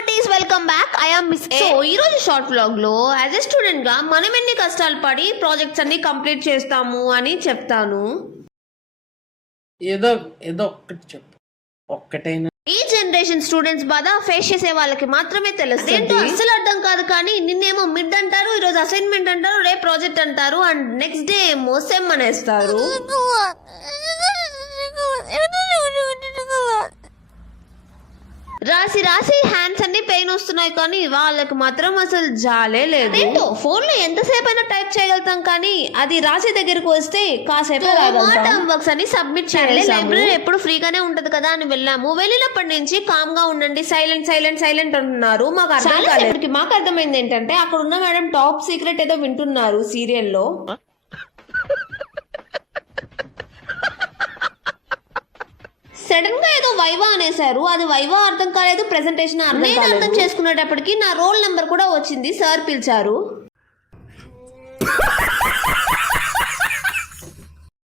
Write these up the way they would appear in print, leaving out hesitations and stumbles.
Buddies welcome back. I am miss. So ఈ రోజు short vlog లో యాజ్ ఎ స్టూడెంట్ గా మనం ఎన్ని కష్టాలు పడి ప్రాజెక్ట్స్ అన్ని కంప్లీట్ చేస్తాము అని చెప్తాను. ఏదో ఏదో ఒక్కటి చెప్పు, ఒక్కటైనా. ఈ జనరేషన్ స్టూడెంట్స్ బాధ ఫేస్ చేసే వాళ్ళకి మాత్రమే తెలుస్తుంది. ఏంటో అస్సలు అర్థం కాదు. కానీ నిన్నేమో మిడ్ అంటారు, ఈ రోజు అసైన్మెంట్ అంటారు, రేపు ప్రాజెక్ట్ అంటారు, అండ్ నెక్స్ట్ డే ఏమో సెమ్ అనేస్తారు. రాసి రాసి హ్యాండ్స్ అన్ని పెయిన్ వస్తున్నాయి, కానీ వాళ్ళకి మాత్రం అసలు జాలే లేదు. ఏంటో ఫోన్ లో ఎంతసేపు అయినా టైప్ చేయగలుగుతాం, కానీ అది రాసే దగ్గరకు వస్తే కాసేపు టర్మ్ వర్క్స్ అని సబ్మిట్ చేయాలి. లైబ్రరీ ఎప్పుడు ఫ్రీగానే ఉంటది కదా అని వెళ్ళాము. వెళ్ళినప్పటి నుంచి కామ్ గా ఉండండి, సైలెంట్ సైలెంట్ సైలెంట్ అంటున్నారు. మాకు అర్థం కాలేదు. మాకు అర్థమైంది ఏంటంటే అక్కడ ఉన్న మేడం టాప్ సీక్రెట్ ఏదో వింటున్నారు సీరియల్లో. సడన్ గా ఏదో వైవా అనేసారు. అది వైవా అర్థం కాలేదు, ప్రెజెంటేషన్ అర్థం చేసుకునేటప్పటికి నా రోల్ నెంబర్ కూడా వచ్చింది. సార్ పిలిచారు.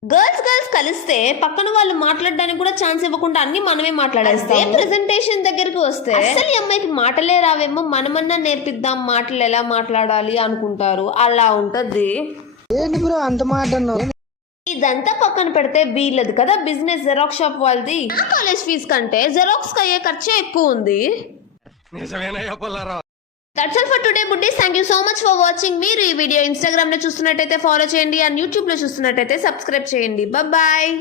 గర్ల్స్ కలిస్తే పక్కన వాళ్ళు మాట్లాడడానికి కూడా ఛాన్స్ ఇవ్వకుండా అన్ని మనమే మాట్లాడేస్తాం. ప్రెజెంటేషన్ దగ్గరికి వస్తే అసలు ఈ అమ్మాయికి మాటలే రావేమో, మనమన్నా నేర్పిద్దాం మాటలు ఎలా మాట్లాడాలి అనుకుంటారు. అలా ఉంటది. ఇదంతా పక్కన పెడితే వీళ్ళది కదా బిజినెస్, జెరాక్స్ షాప్ వాళ్ళది. నా కాలేజ్ ఫీజు కంటే జెరాక్స్ అయ్యే ఖర్చే ఎక్కువ ఉంది. That's all for today buddies. Thank you so much for watching. మీరు ఈ వీడియో ఇన్స్టాగ్రామ్ లో చూస్తున్నట్టయితే ఫాలో చేయండి, అండ్ యూట్యూబ్ లో చూస్తున్నట్టయితే సబ్స్క్రైబ్ చేయండి. బాయ్.